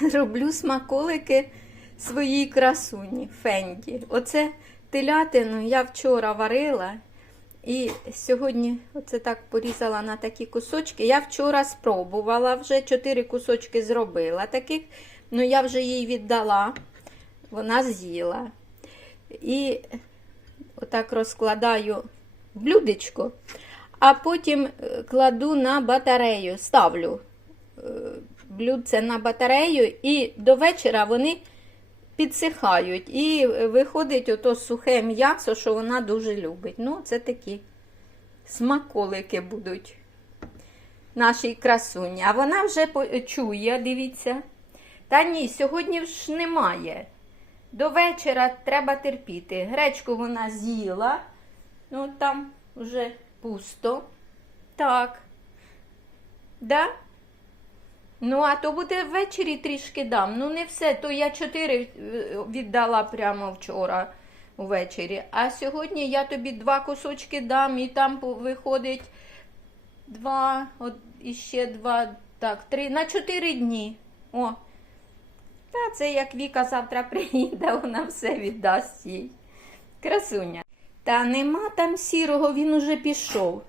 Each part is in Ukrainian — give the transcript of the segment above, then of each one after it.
роблю смаколики своїй красуні Фенді. Оце телятину я вчора варила. І сьогодні оце так порізала на такі кусочки. Я вчора спробувала, вже чотири кусочки зробила таких, ну я вже їй віддала, вона з'їла. І отак розкладаю блюдечко, а потім е, кладу на батарею, ставлю е, блюдце на батарею, і до вечора вони підсихають. І виходить ото сухе м'ясо, що вона дуже любить. Ну, це такі смаколики будуть нашій красуні. А вона вже чує, дивіться. Та ні, сьогодні ж немає. До вечора треба терпіти. Гречку вона з'їла, ну там вже пусто. Так. Да? Ну, а то буде ввечері трішки дам. Ну, не все. То я чотири е, віддала прямо вчора ввечері. А сьогодні я тобі два кусочки дам, і там виходить два, от іще два, так, три, на чотири дні. О. Та це як Віка завтра приїде, вона все віддасть їй. Красуня. Та нема там сірого, він уже пішов.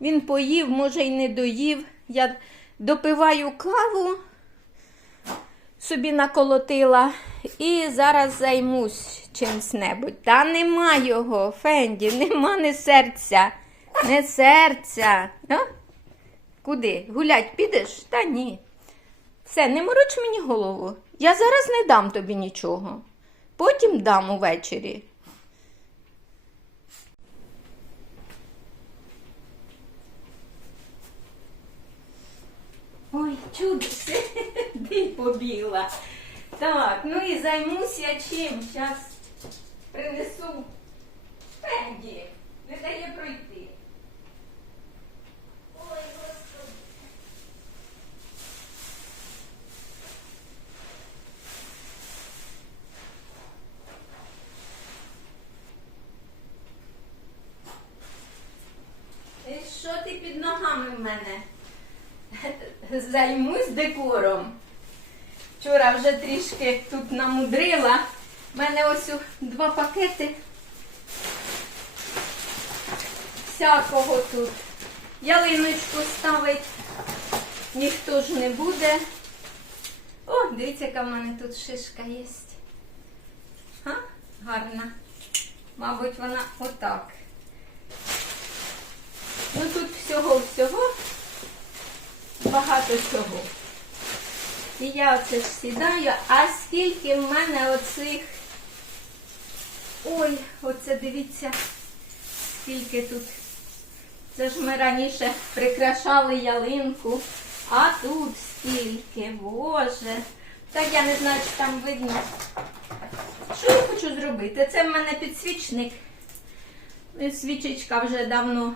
Він поїв, може й не доїв. Я допиваю каву, собі наколотила і зараз займусь чимсь небудь. Та нема його, Фенді, нема не серця, не серця. А? Куди? Гулять підеш? Та ні. Все, не мороч мені голову. Я зараз не дам тобі нічого. Потім дам увечері. Ой, чудо, ти побіла. Так, ну і займусь я чим. Зараз принесу Пенді. Не дає пройти. Ой, господи. І що ти під ногами в мене? Займусь декором. Вчора вже трішки тут намудрила. У мене ось два пакети всякого тут. Ялиночку ставить ніхто ж не буде. О, дивіться, яка в мене тут шишка є. А? Гарна. Мабуть, вона отак. Ну тут всього-всього багато чого. І я оце сідаю, а скільки в мене оцих. Ой, оце дивіться, скільки тут. Це ж ми раніше прикрашали ялинку, а тут скільки, боже. Так я не знаю, чи там видно. Що я хочу зробити? Це в мене підсвічник. Ну, Свічечка вже давно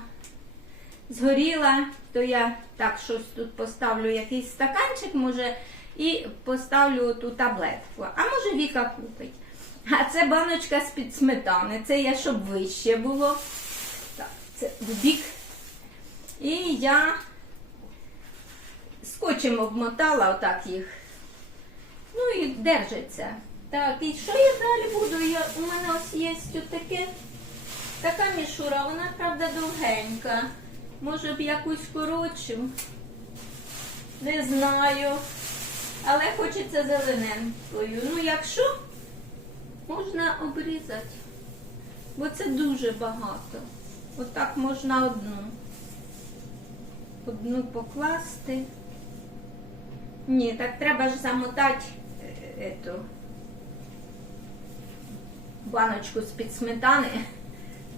згоріла, то я так щось тут поставлю якийсь стаканчик, може, і поставлю ту таблетку. А може Віка купить. А це баночка з-під сметани. Це я, щоб вище було. Так, це в бік. І я скотчем обмотала отак їх. Ну і держиться. Так, і що я далі буду? Я, у мене ось є таке, така мішура, вона, правда, довгенька. Може б якусь коротшу. Не знаю. Але хочеться зелененькою. Ну, якщо можна обрізати. Бо це дуже багато. Отак можна одну. Одну покласти. Ні, так треба ж замотати е, ету баночку з-під сметани.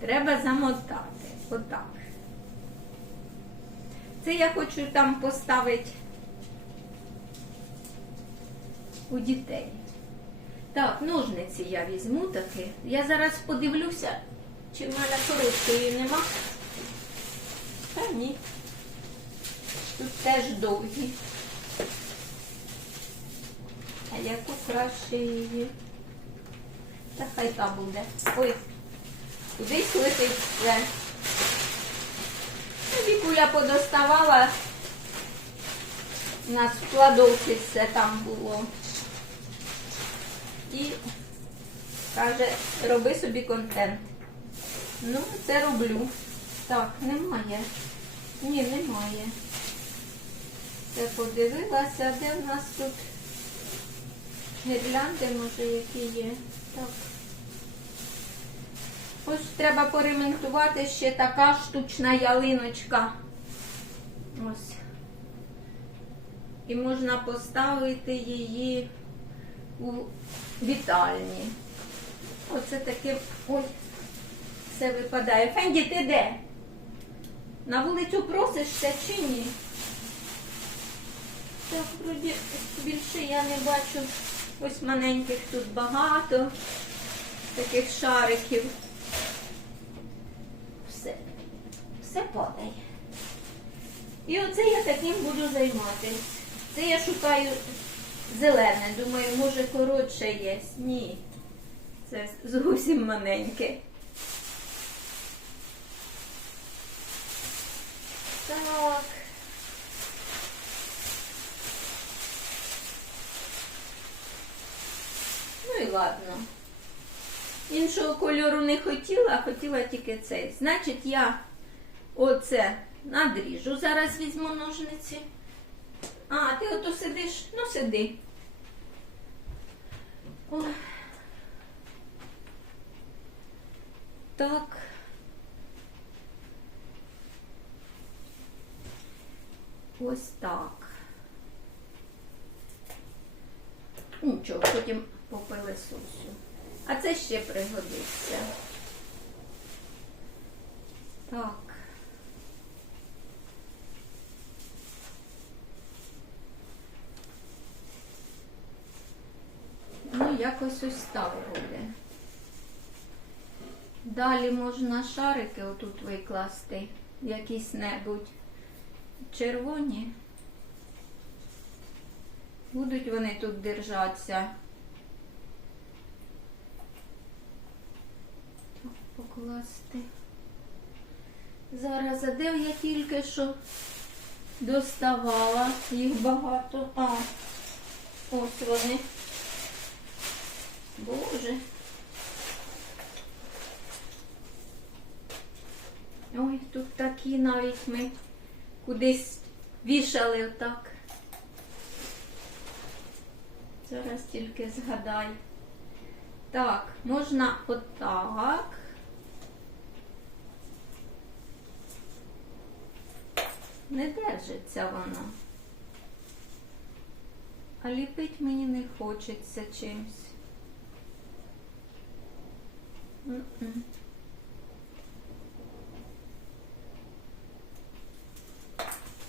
Треба замотати. Отак. Це я хочу там поставити у дітей. Так, ножниці я візьму таки. Я зараз подивлюся, чи в мене короткої нема. Та ні. Тут теж довгі. А яку краще її? Та хай та буде. Ой, кудись летить все. Ну, Віку я подоставала. У нас в кладовці все там було. І каже, роби собі контент. Ну, це роблю. Так, немає. Ні, немає. Це подивилася, де в нас тут гірлянди, може, які є. Так. Ось треба поремонтувати ще така штучна ялиночка. Ось. І можна поставити її у вітальні. Оце таке. Ой, все випадає. Фенді, ти де? На вулицю просишся чи ні? Так, вроді більше я не бачу. Ось маленьких тут багато. Таких шариків. Все. Все падає. І оце я таким буду займатися. Це я шукаю зелене. Думаю, може коротше є. Ні. Це зовсім маленьке. Так. Ну і ладно. Іншого кольору не хотіла, а хотіла тільки цей. Значить, я оце надріжу. Зараз візьму ножниці. А, ти ото сидиш? Ну, сиди. Ой. Так. Ось так. Нічого, потім попилисосю. А це ще пригодиться. Так. Ну, якось ось так буде. Далі можна шарики отут викласти, якісь небудь червоні. Будуть вони тут держатися. Так, покласти. Зараз, а де я тільки що доставала, їх багато. А, ось вони. Боже. Ой, тут такі навіть ми кудись вішали отак. Зараз тільки згадай. Так, можна отак. Не держиться воно. А ліпить мені не хочеться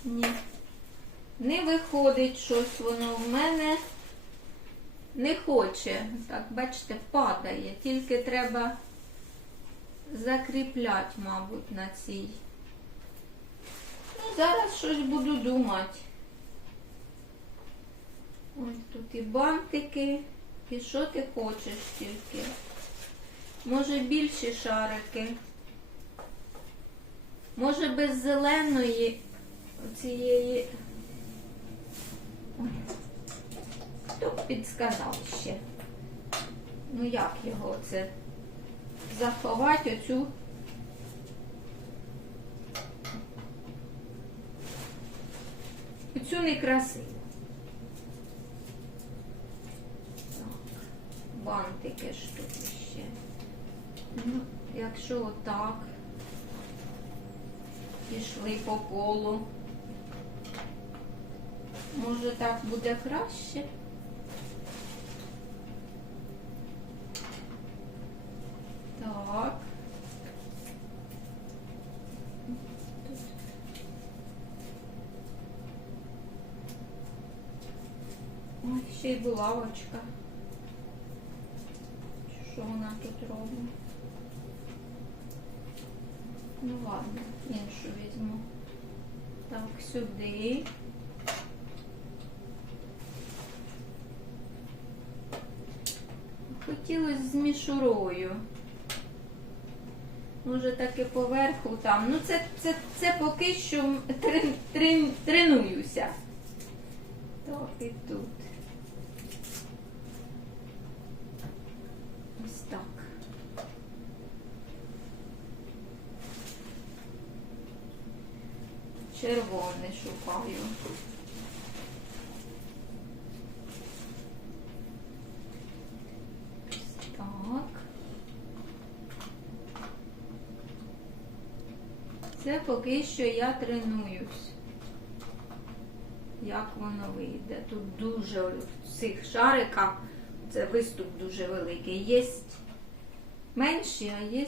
Ні. Не виходить щось воно в мене. Не хоче. Так, бачите, падає. Тільки треба закріпляти, мабуть, на цій. Ну, зараз щось буду думати. Ось тут і бантики. І що ти хочеш тільки? Може більші шарики. Може без зеленої цієї. Ой. Хто б підсказав ще? Ну як його це заховати оцю оцю некрасиву. Бантики ж тут. Ну, якщо отак пішли по колу. Може так буде краще? Так. Ой, ще й булавочка. Що вона тут робить? Ну ладно, іншу візьму. Так, сюди. Хотілося з мішурою. Може таки поверху там. Ну це, це, це поки що трен, трен, тренуюся. Так, і тут. Червоне шукаю. Так. Це поки що я тренуюсь. Як воно вийде? Тут дуже в цих шариках це виступ дуже великий. Є менші, а є.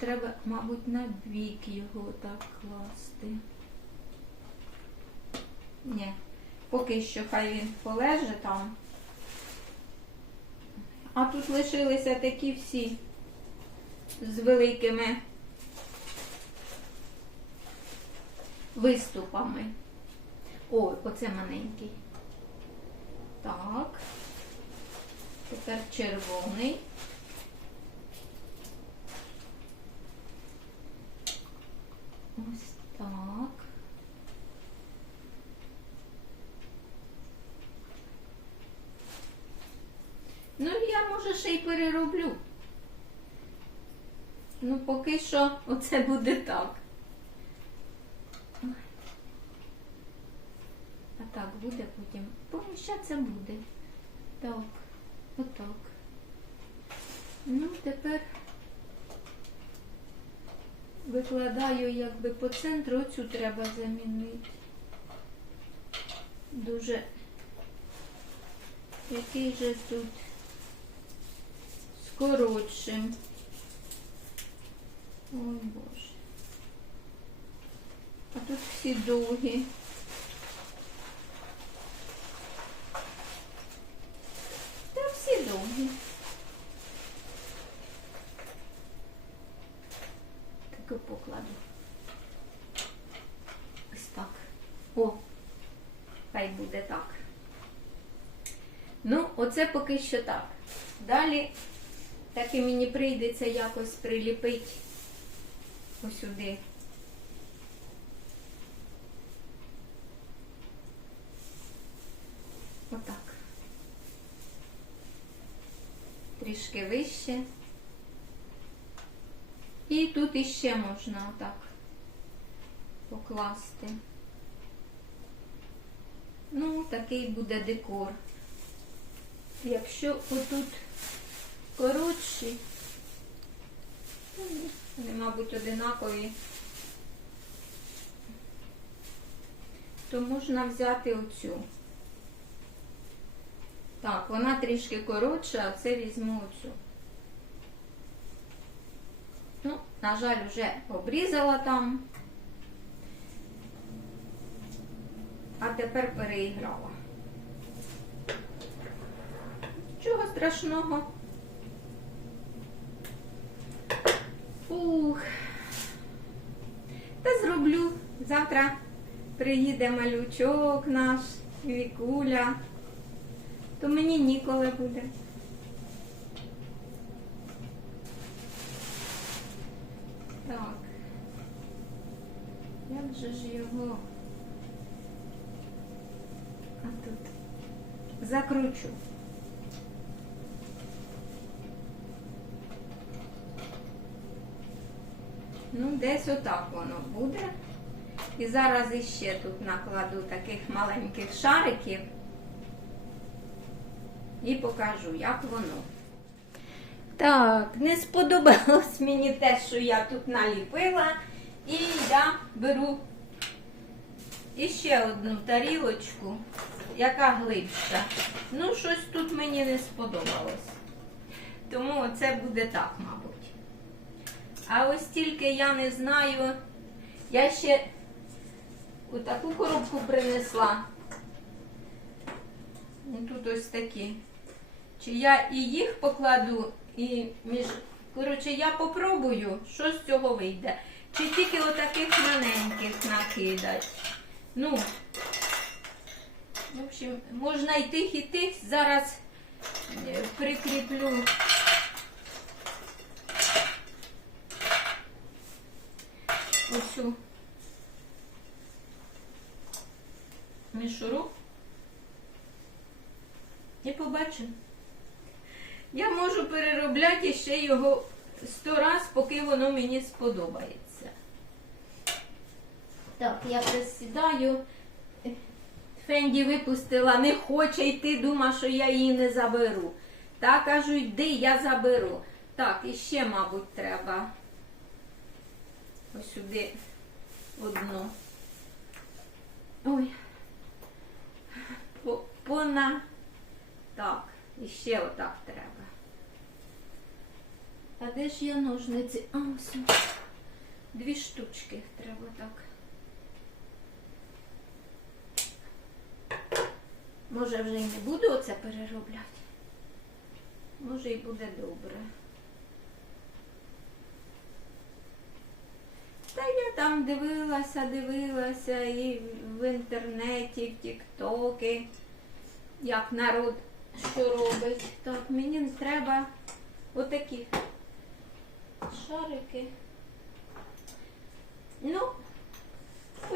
Треба, мабуть, на бік його так класти. Ні, поки що хай він полеже там. А тут лишилися такі всі з великими виступами. Ой, оце маленький. Так. Тепер червоний. Ось так. Ну, я може ще й перероблю. Ну, поки що оце буде так. А так буде потім. Поміщатися буде. Так, отак. Ну, тепер викладаю якби по центру, оцю треба замінити. Дуже який же тут скоротшим. Ой Боже. А тут всі довгі. Та всі довгі. Таку покладу. Ось так. О, хай буде так. Ну, оце поки що так. Далі так і мені прийдеться якось приліпити ось сюди. Отак. Трішки вище. І тут іще можна отак покласти. Ну, такий буде декор. Якщо отут коротші, вони, мабуть, одинакові, то можна взяти оцю. Так, вона трішки коротша, а це візьму оцю. Ну, на жаль, вже обрізала там, а тепер переіграла. Чого страшного? Ух. Та зроблю. Завтра приїде малючок наш, Вікуля. То мені ніколи буде. Так. Як же? А тут закручу. Ну, десь отак воно буде. І зараз іще тут накладу таких маленьких шариків і покажу, як воно. Так, не сподобалось мені те, що я тут наліпила. І я беру іще одну тарілочку, яка глибша. Ну, щось тут мені не сподобалось. Тому це буде так, мабуть. А ось тільки я не знаю, я ще таку коробку принесла. Ну, Тут ось такі. Чи я і їх покладу, і між. Коротше, я попробую, що з цього вийде. Чи тільки отаких маленьких накидати. Ну, в общем, можна і тих, і тих. Зараз е, прикріплю. Оцю мішуру. І побачимо. Я можу переробляти ще його сто раз, поки воно мені сподобається. Так, я присідаю. Фенді випустила, не хоче йти, дума, що я її не заберу. Та кажу, йди, я заберу. Так, і ще, мабуть, треба. Ось сюди одну. Ой. По, пона. Так, і ще отак треба. А де ж є ножниці? А, ось. Дві штучки треба так. Може вже і не буду оце переробляти. Може і буде добре. Та я там дивилася, дивилася і в інтернеті, в Тіктоки, як народ що робить. Так, мені треба отакі шарики. Ну,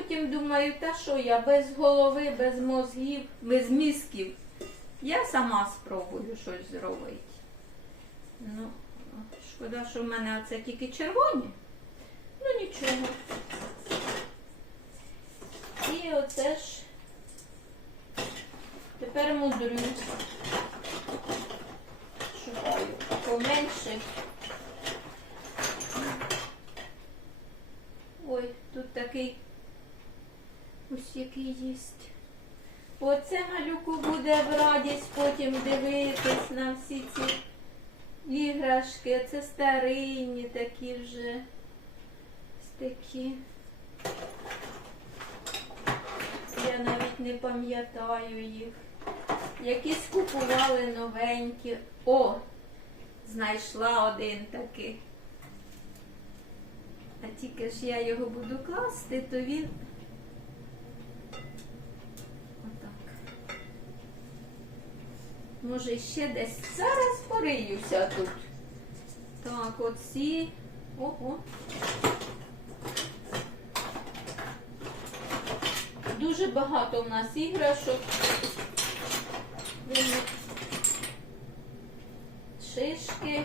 потім думаю, та що я без голови, без мозгів, без мізків. Я сама спробую щось зробити. Ну, шкода, що в мене оце тільки червоні. Ну нічого. І оце ж тепер мудрю. Шукаю поменше. Ой, тут такий ось який єсть. Оце малюку буде в радість потім дивитись на всі ці іграшки. Це старинні такі вже. Такі. Я навіть не пам'ятаю їх. Якісь купували новенькі. О! Знайшла один такий. А тільки ж я його буду класти, то він. Отак. Може ще десь зараз пориюся тут. Так, оці. Ого. Дуже багато в нас іграшок. Шишки.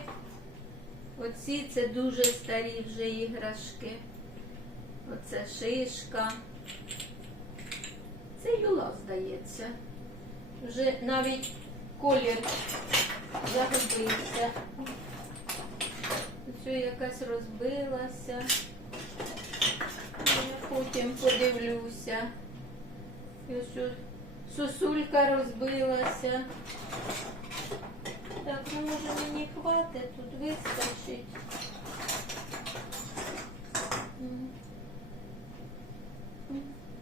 Оці це дуже старі вже іграшки. Оце шишка. Це юла, здається. Вже навіть колір загубився. Оцю якась розбилася. Я потім подивлюся. І ось сосулька розбилася. Так, ну може мені хватить, тут вистачить.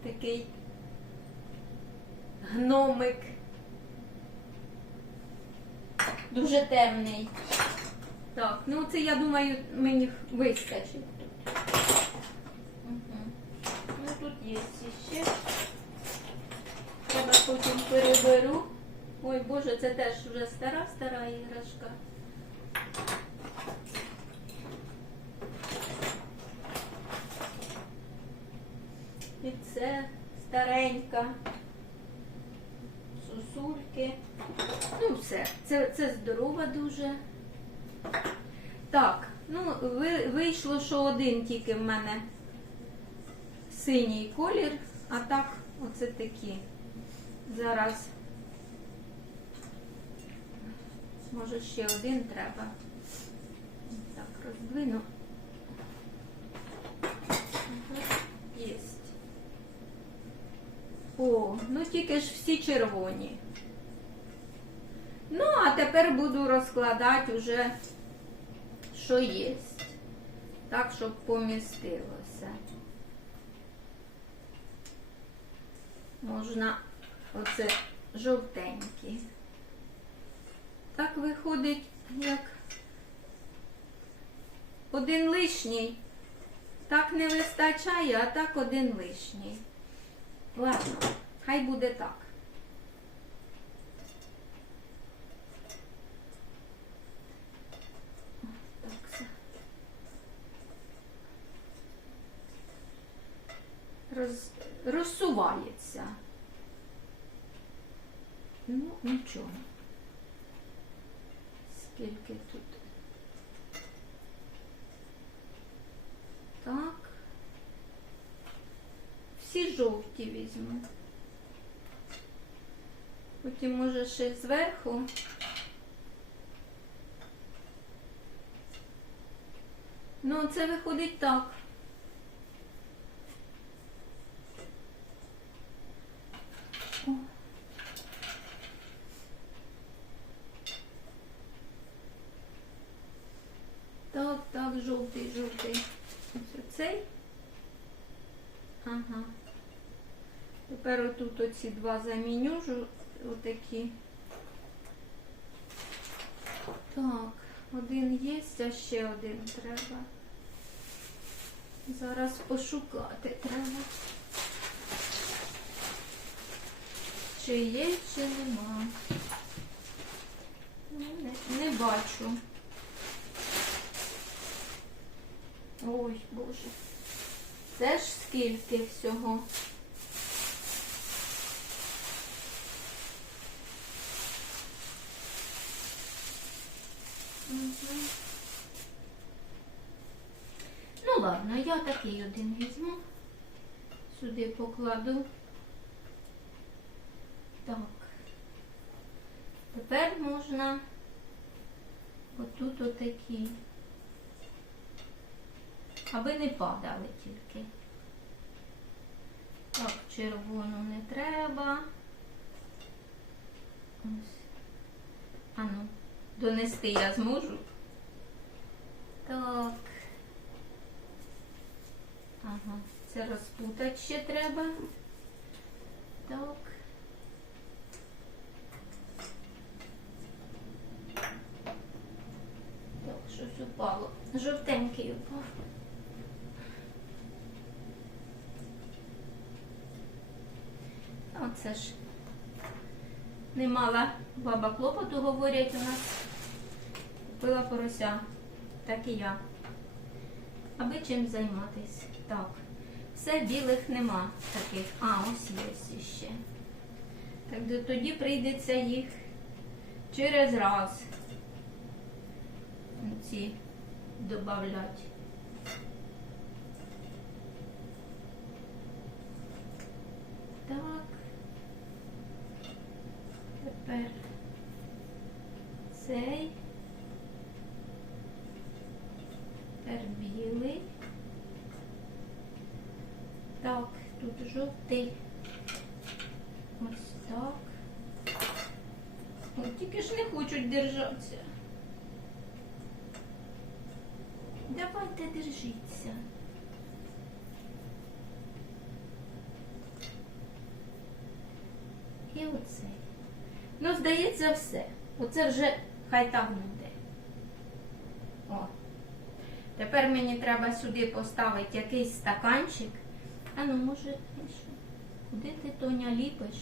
Такий гномик. Дуже темний. Так, ну це я думаю, мені вистачить тут. Ну тут є ще. Треба потім переберу. Ой, Боже, це теж вже стара, стара іграшка. І це старенька. Сусульки. Ну, все. Це, це здорова дуже. Так, ну, ви, вийшло, що один тільки в мене синій колір, а так, оце такі. Зараз. Може ще один треба. Так, роздвину. Єсть. О, ну тільки ж всі червоні. Ну, а тепер буду розкладати уже, що є. Так, щоб помістилося. Можна оце жовтенькі. Так виходить, як один лишній. Так не вистачає, а так один лишній. Ладно, хай буде. Так, все. Роз, розсувається. Ну, нічого. Скільки тут? Так. всі жовті візьму. Потім може ще зверху. Ну, це виходить так. О. Так, так, жовтий, жовтий. Ось оцей. Ага. Тепер отут оці два заміню, отакі. Так, один є, а ще один треба. Зараз пошукати треба. Чи є, чи нема. Ну, Не, не бачу. Ой, Боже. Це ж скільки всього. Мгм. Ну ладно, я такий один візьму. Сюди покладу. Так. Тепер можна отут отакі. Аби не падали тільки. Так, червону не треба. Ось. А ну, донести я зможу. Так. Ага, це розпутати ще треба. Так. Так, щось упало. Жовтенький упав. Оце ж не мала баба клопоту, говорять у нас. Купила порося, так і я. Аби чим займатися. Так. Все білих нема таких. А, ось є ще. Так тоді прийдеться їх через раз ці додавати. Так. Тепер цей. Тепер білий. Так, тут жовтий. Ось так. От тільки ж не хочуть держатися. Давайте держіться. І оцей. Ну, здається, все. Оце вже хай так буде. О. Тепер мені треба сюди поставити якийсь стаканчик. А ну, може, куди ти, Тоня, ліпиш?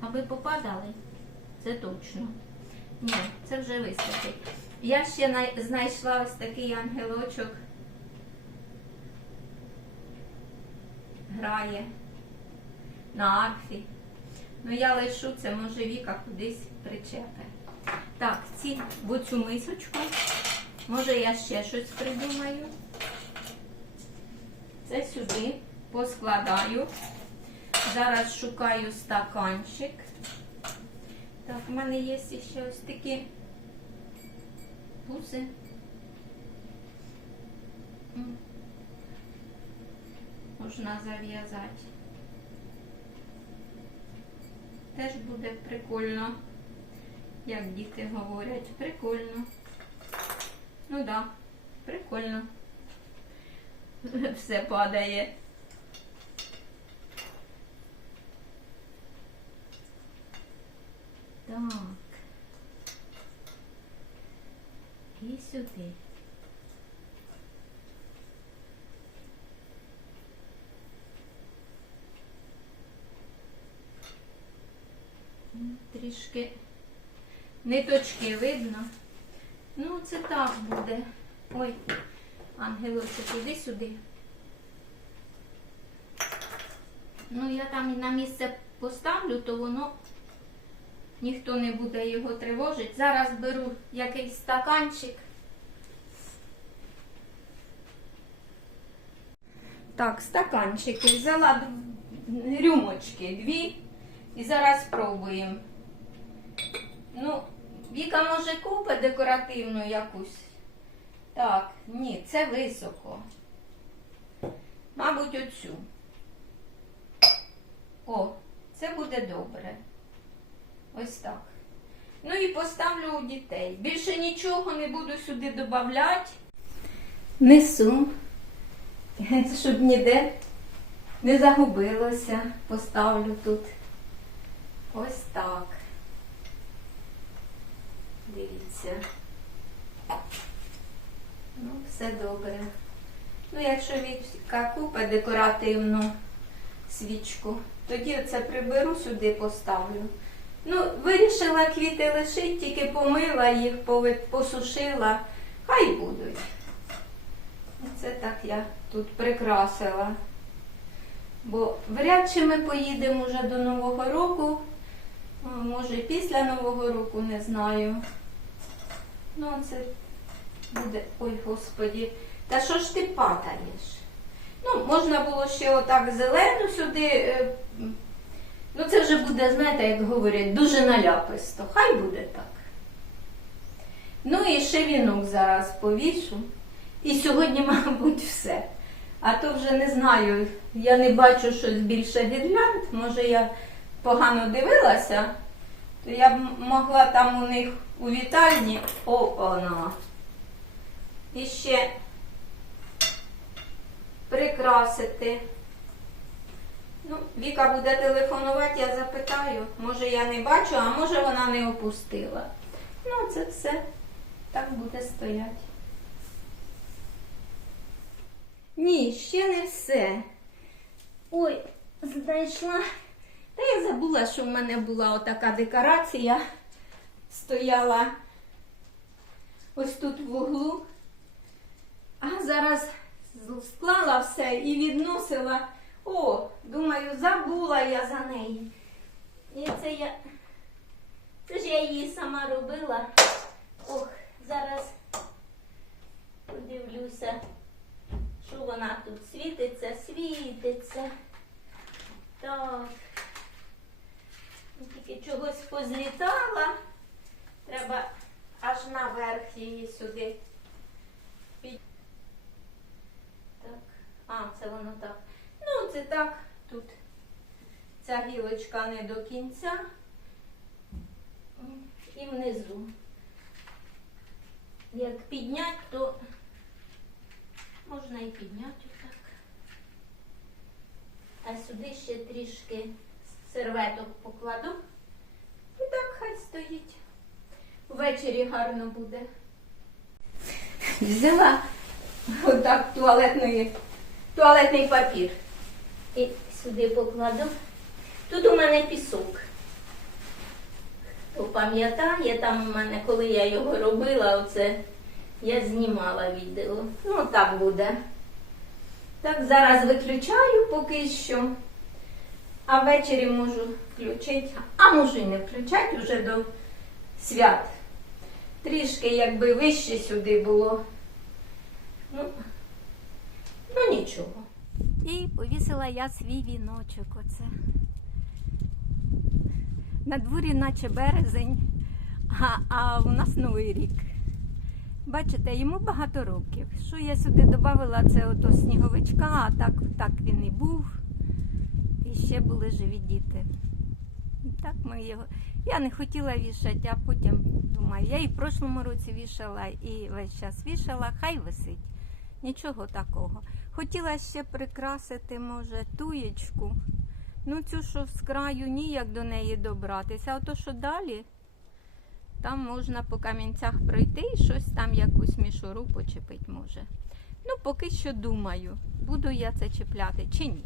Аби попадали? Це точно. Ні, це вже вистачить. Я ще знайшла ось такий ангелочок. Грає на арфі. Ну я лишу це, може Віка кудись причепе. Так, ці в оцю мисочку. Може я ще щось придумаю. Це сюди поскладаю. Зараз шукаю стаканчик. Так, в мене є ще ось такі буси. Можна зав'язати. Теж буде прикольно, як діти говорять. Прикольно. Ну так, да, прикольно. Все падає. Так. І сюди. Трішки ниточки видно. Ну, це так буде. Ой, ангелочок, іди сюди. Ну, я там на місце поставлю, то воно ніхто не буде його тривожити. Зараз беру якийсь стаканчик. Так, стаканчики. Взяла рюмочки дві і зараз пробуємо. Ну, Віка може купить декоративну якусь. Так, ні, це високо. Мабуть, оцю. О, це буде добре. Ось так. Ну і поставлю у дітей. Більше нічого не буду сюди додавати. Несу, щоб ніде не загубилося. Поставлю тут. Ось так. Дивіться. Ну, все добре. Ну, якщо Віка купить декоративну свічку, тоді оце приберу сюди, поставлю. Ну, вирішила квіти лишити, тільки помила їх, посушила. Хай будуть. Це так я тут прикрасила. Бо вряд чи ми поїдемо вже до Нового року. Може, після Нового року, не знаю. Ну, це буде. Ой, господі. Та що ж ти падаєш? Ну, можна було ще отак зелену сюди. е. Ну, це вже буде, знаєте, як говорять, дуже наляписто. Хай буде так. Ну і ще вінок зараз повішу. І сьогодні, мабуть, все. А то вже не знаю, я не бачу щось більше гірлянд. Може, я погано дивилася, то я б могла там у них у вітальні о, воно. І ще прикрасити. Ну, Віка буде телефонувати, я запитаю. Може я не бачу, а може вона не опустила. Ну, це все так буде стояти. Ні, ще не все. Ой, знайшла. Та я забула, що в мене була отака декорація. Стояла ось тут в углу. А зараз склала все і відносила. О, думаю, забула я за неї. І це я. Це ж я її сама робила. Ох, зараз подивлюся, що вона тут світиться, світиться. Так. Тільки чогось позлітала. Треба аж наверх її сюди. під- Так. А, це воно так. Ну, це так. Тут ця гілочка не до кінця. І внизу. Як підняти, то можна і підняти отак. А сюди ще трішки серветок покладу. І так хай стоїть. Ввечері гарно буде. Взяла отак туалетної, туалетний папір. І сюди покладу. Тут у мене пісок. Хто пам'ятає, там у мене, коли я його робила, оце я знімала відео. Ну, так буде. Так, зараз виключаю поки що. А ввечері можу включити, а можу і не включати вже до свят. Трішки якби вище сюди було. Ну, ну нічого. І повісила я свій віночок оце. На дворі наче березень, а, а у нас новий рік. Бачите, йому багато років. Що я сюди додавала, це ото сніговичка, а так, так він і був. І ще були живі діти. Так ми його. Я не хотіла вішати, а потім думаю, я і в прошлому році вішала, і весь час вішала, хай висить. Нічого такого. Хотіла ще прикрасити, може, туєчку. Ну, цю, що з краю, ніяк до неї добратися. А то, що далі, там можна по камінцях пройти і щось там якусь мішуру почепити може. Ну, поки що думаю, буду я це чіпляти чи ні.